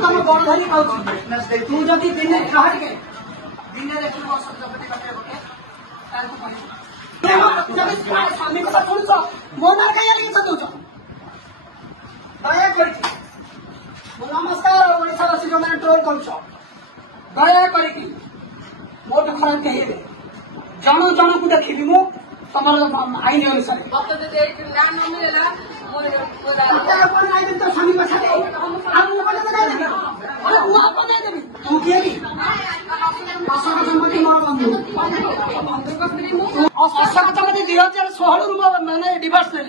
तुम बड़ धरी कहूँ तू जदि दिन दिन देखो जबती स्वामी कथा शुणुच मो ना कहीं दौच दया नमस्कार ओडावासी जो मैंने ट्रोल कर दया करके मोटू खराब कहे जन जन को देखी मु तुम आईन अनुसार स्वामी तू किए अशोक चमती मोर बंधु अशोक चमती 2016 मैंने डिभोर्स ने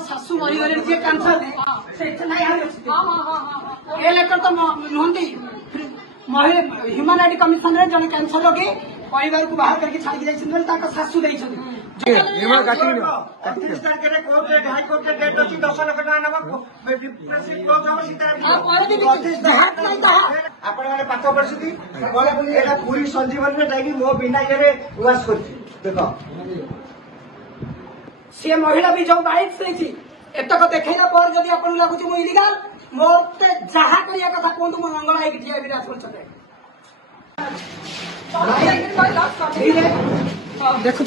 शाशु मरीगले जी कैंसर ए लेटर तो नुहति ह्यूमन राइट कमिशन रे जन कैंसर रोगी परिवार को बाहर करके छाड़ी जाइछन शाशु देइछन पूरी संजीवन में मो बिना ये उवास देख सी महिला भी जो बाइट एतक देखा पर जब आपको लगुच मु इलिगाल मत जहा करिया कथा कहतु मो मंगल आई ठिया विराज देखुं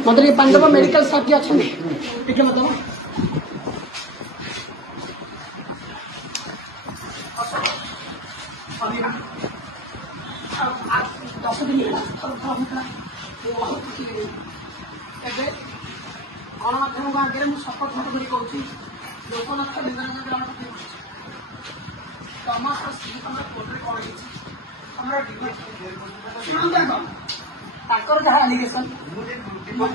मतलब ये पानी दबा मेडिकल स्टाफ की अच्छा ठीक है मतलब दस दिन गणमाध्यम आगे मुझे शपथ मत कर कहूँ लोकनाथ निरंजन ग्राम समस्त स्त्री कोर्टे कौन जहाँ एलिगेशन मत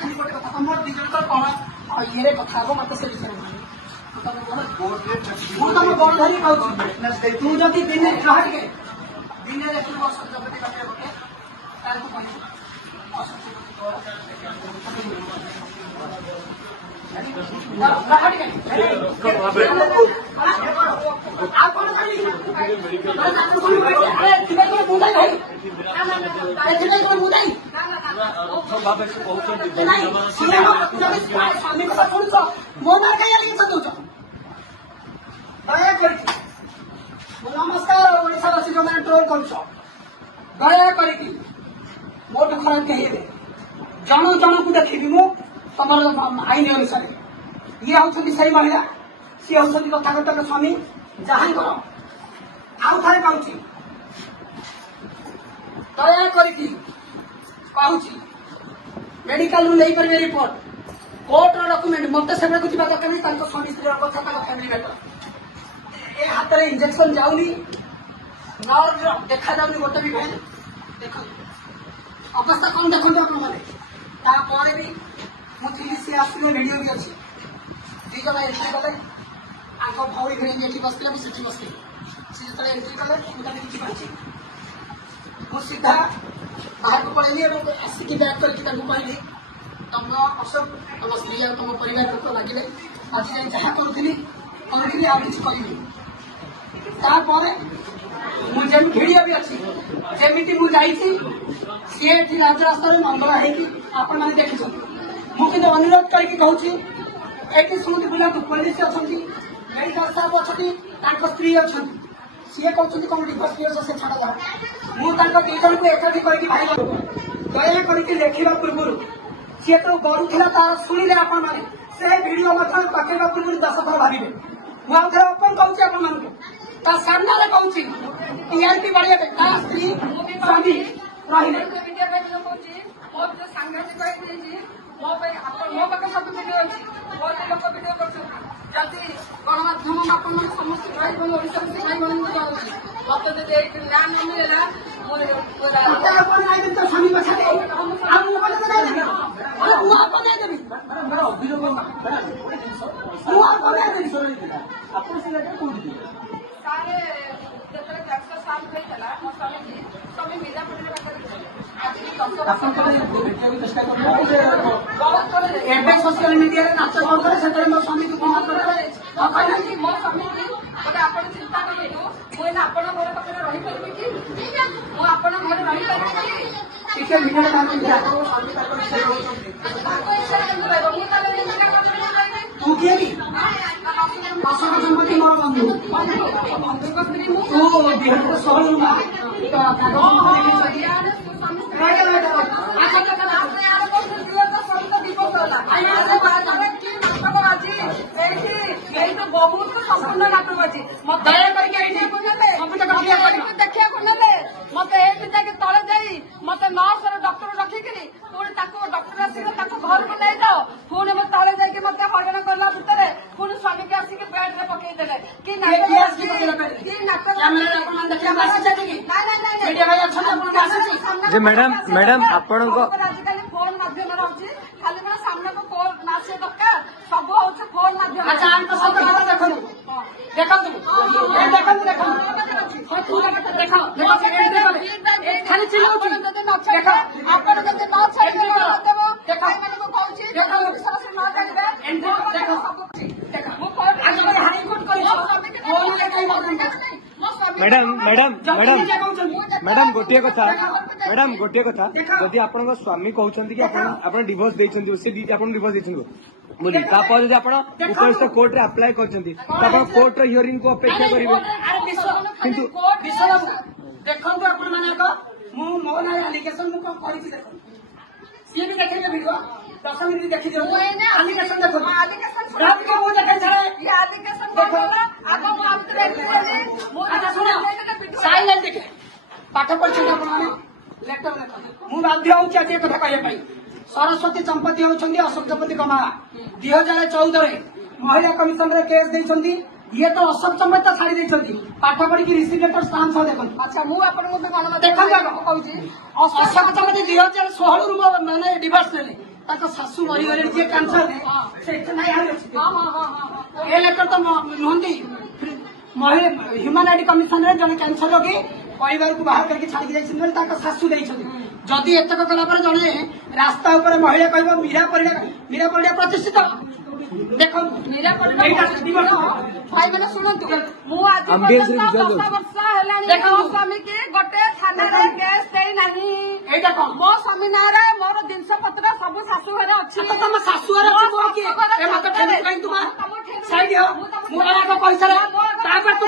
खाली गोटे कथा तुम दिज कौन ये कथा हम मत से विषय तुम बड़ धरी कहूँ तू जदि दिन दिन देखो जबती स्वामी कथा शुणुच मो ना कहीं दौच दया नमस्कार ओडावासी जो मैंने ट्रोल कर दया करके मोटू खराब कहे जन जन को देखी मु तुम आईन अनुसार ये हूँ सही महिला सी हूँ तथागत स्वामी जहाँ कर आउ थे कहूँ दया करके कहूँ मेडिकल नहीं पारे रिपोर्ट कोर्ट डॉक्यूमेंट मत से जावा दरकार नहीं स्वामी स्त्री कथा फैमिली मैटर ए हाथ में इंजेक्शन जाऊनी नर्व देखा जाऊनी गोटे भी भेद देख अवस्था कौन देखते आपने भी मुझे सी आसो भिडियो भी अच्छी दीज एंट्री कले आग भौरी भिड़ी ये बसते मुझे बसती सी जो एंट्री कले मुझे देखी मुझ सीधा बाहर को पड़ेली आसिक बैक करके कहली तुम अशोक तुम स्त्री और तुम परिवार लोक लगे आज जाए जहाँ करी आ कि मुझे भिडियो भी अच्छी जमी मुझे सी राजरास्ता मंगला आपण मैंने देखी मुझे अनुरोध करके कहूँ ये शुणु बुला पुलिस अच्छा मेडिकल स्टाफ अच्छा स्त्री अच्छा सी कहते तुम डिभोर्स पीरियड से छाड़ जाओ मुझे दी जन को एकाठी करके भाई दया करके लिखा पूर्व सी तो गढ़ुला तार शुणिले आपण मैंने से भिड पकेवा पूर्व 10 थर भावे मुझे ओपन कहूँ आपण मान सामने कहूँ टीआरपी बढ़िया स्त्री स्वामी रही मो पाखे सब भिडियो अच्छी बहुत लोक भिडियो कर गणमाध्यम आपण समस्त भाई भाई ओडिशा भाई भाई मत ना न मिलेगा स्वामी सोशल मीडिया नाच स्वामी को मो स्वामी बोले आपण चिंता करतु मुझे आपण घर पाखे रही पारि कि मु आपण घर रही पारि ଟିକେ ମିନିଟ ତୁ କିଏ କି ଅଶୋକ ସମ୍ପତ୍ତି ମୋର ବନ୍ଧୁ ତୁ ବିହାର ସହର बहुत संपूर्ण नाटक अच्छी देखा मत तले जाई मत नर्स डॉक्टर रखिकी पुणी डॉक्टर आसिक घर को नहीं जाओ पुणी मत तले जाकि मत हरण करला भितर पुणी स्वामी के आसिक बेड में पकईदे कि मैडम मैडम आपण आजिकल फोन माध्यम रही खाली मैं सामने को कॉल नाचे दरकार सब हूँ फोन माध्यम खाली चिल्लाउछु आपण जदि न छाड़िबे देबो भाई माने को कहूची विश्वास न करिबे मैडम मैडम मैडम मैडम गोटे कथा मैडम गोटे कथा जदि आपण स्वामी कहते कि आप डिवोर्स देइछन्ती से आपण डिवोर्स देइछन्ती बोली तापर जदि आपण उपस्थित कोर्ट रे अप्लाई करछन्ती आपण कोर्ट रे हियरिंग को अपेक्षा करिवे किंतु देखो आपण माने मु मो ना एलिगेशन मु कोन करिछि देखो सी भी देखिले वीडियो 10 मिनिट देखि दियो एलिगेशन देखो रात को मु देखै छले ये एलिगेशन देखो आगो मु आप मु अच्छा सुनो साइलेंट देखे पाठ पढ़छन आपण माने लेटर देखो मु बाध्य होउछि आज कथा कहै पई सरस्वती संपत्ति होउछन्ती अशोक संपत्ति कमा 2014 रे महिला कमिशन रे केस दैछन्ती ये तो अशोक संपत्ति छाड़ी दैछन्ती पाठ पढ़ी की रिसीट लेटर स्टाम्प सब देखो अच्छा मु आपण को गण देखो कहूछि अशोक संपत्ति 2016 रु माने डिवोर्स लेले ताको सासू मरी गले जे कैंसर से नहीं आ ए लेटर तो नुहंती महिला ह्यूमन राइट कमिशन रे जने कैंसर रोगी परिवार को बाहर करके छाड़ी जाइछन बोले ताको सासू दैछन जदि एतक कला पर जने रास्ता ऊपर महिला कहबो मीरा परिया प्रतिष्ठित देखो मीरा परिया भाई मैंने सुनतु मु आज 10 वर्ष हेलानी देखो स्वामी के गोटे थाना रे केस देई नाही एटा कोन मो स्वामी ना रे मोर जिंस पत्र सब सासू घर अछि तो तम सासू घर अछि मो के ए मत ठेले कहीं तुम साइड हो मु आगो पैसा रे तापर तू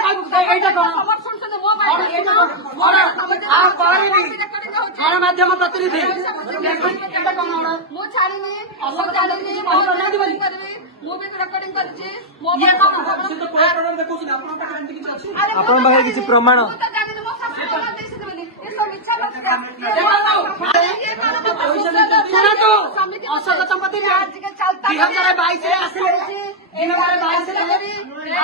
एटा कोन खबर सुन से मो भाई एटा कोन मोर आ पारे भी गण माध्यम प्रतिनिधि एटा कोन मु छाड़ीनी अशोक छाड़ीनी मो रिकॉर्डिंग करबी मु भी रिकॉर्डिंग करछि मो ये तो कोर्ट ऑर्डर देखो कि आपन का एमती किछ अछि आपन भाई किछ प्रमाण मु त जानि मो सासू घर देछि बोली ए सब इच्छा मत सुना तो अशोक संपत्ति में आज के चलता 2022 रे आसिले 2022 रे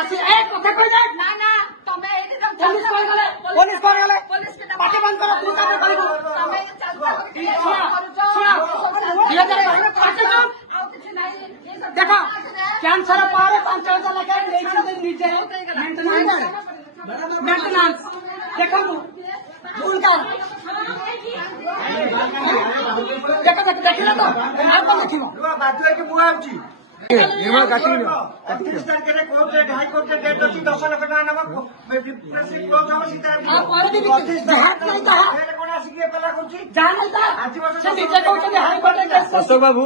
आसी एक कथा कह जा ना ना तमे एठी पुलिस कौन गले पार्टी बंद करो तू काम करिबो तमे ये चलता सुना 2022 देखो कैंसर पारे 5000 लगे नीचे मेंटेनेंस देखो भूल कर देखो देखिला तो आप देखिबो बाध्य कि मु आउची निर्मल काटियो 30 तारिख रे कोर्ट रे हाई कोर्ट रे डेट अछि 10 लाख टका नबा प्रेसिडेंट क्लोज हम सीता आप और भी जहाज नहीं था कोन आसी के पला कहूची जान नहीं था से नीचे कहउछन हाई कोर्ट रे केस अशोक बाबू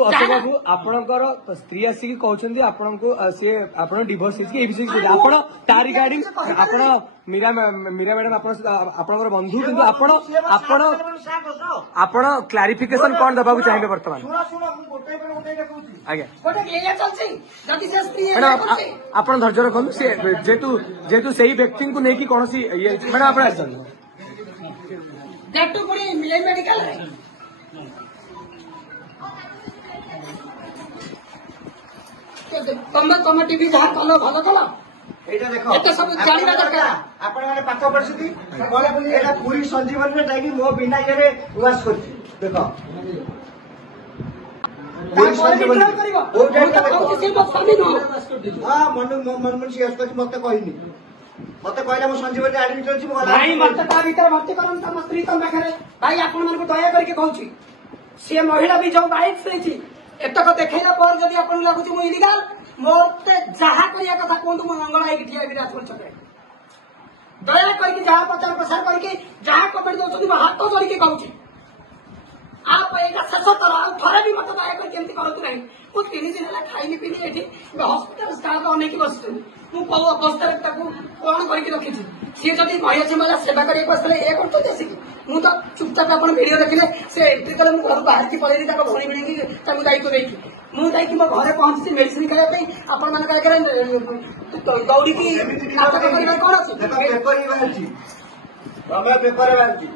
आपणकर स्त्री आसिक कहउछन्ती आपनको से आपण डिवोर्स के ए विषय आपण ता रिगार्डिंग आपण मीरा मैडम आपणकर बंधु किंतु आपण क्लारिफिकेशन कोन दबाबू चाहिबे वर्तमान सुनो सुनो मु गोटे कहूची आज्ञा गोटे एया चलछि जति से स्त्री मैडम आपण धैर्य रखନ୍ତୁ से जेतु सही व्यक्ति को नहीं कि कौन सी ये मैडम आप डेटू पुरी मिले मेडिकल रे तम टीवी जहाँ कल भल कल एटा देखो एते सब जानिबा दरकार आपण माने पाठ पढिसथि बोले बोली एटा पूरी संजीवन रे जाई मो बिना करे उवास करछि देखो पूरी संजीवन ओ डेट किसी को स्वामी नो हां मन सियास करछि मते कहिनी मते कहला मो संजीवन रे एडमिट अछि मो भाई मत ता भीतर भर्ती करन तम स्त्री तम पाखरे भाई आपण मन को दया करके कहूची से महिला भी जो बाइक से छी एतक देखैला पर जदी आपण लागुची मो इलीगल मोते जहा करिया कथा कोंतु मो अंगला आइ ठिया विराज कर छते दया करके जहाँ प्रचार प्रसार करके जहाँ कमेंट दौरान हाथ जोड़ी कहूँ आप एटा शेष थर थे भी मत दया करके एमती करतु ना मुझे 3 दिन है खाइनी पीनी ये हस्पिटाल स्टाफ अनेक बस अवस्था कौन करके रखी सी जब महिला जिम्मेला सेवा करने ये करते मुझे तो चुपचाप आप भिडियो देखिले से एंट्री कले मुझे घर बाहर की पलैली भौणी भिड़ी दायित्व देखी मुझे मो घर पहुंची मेडिसिन खाया आपण मान दौड़ी कौन अच्छी पेपर ही बाहर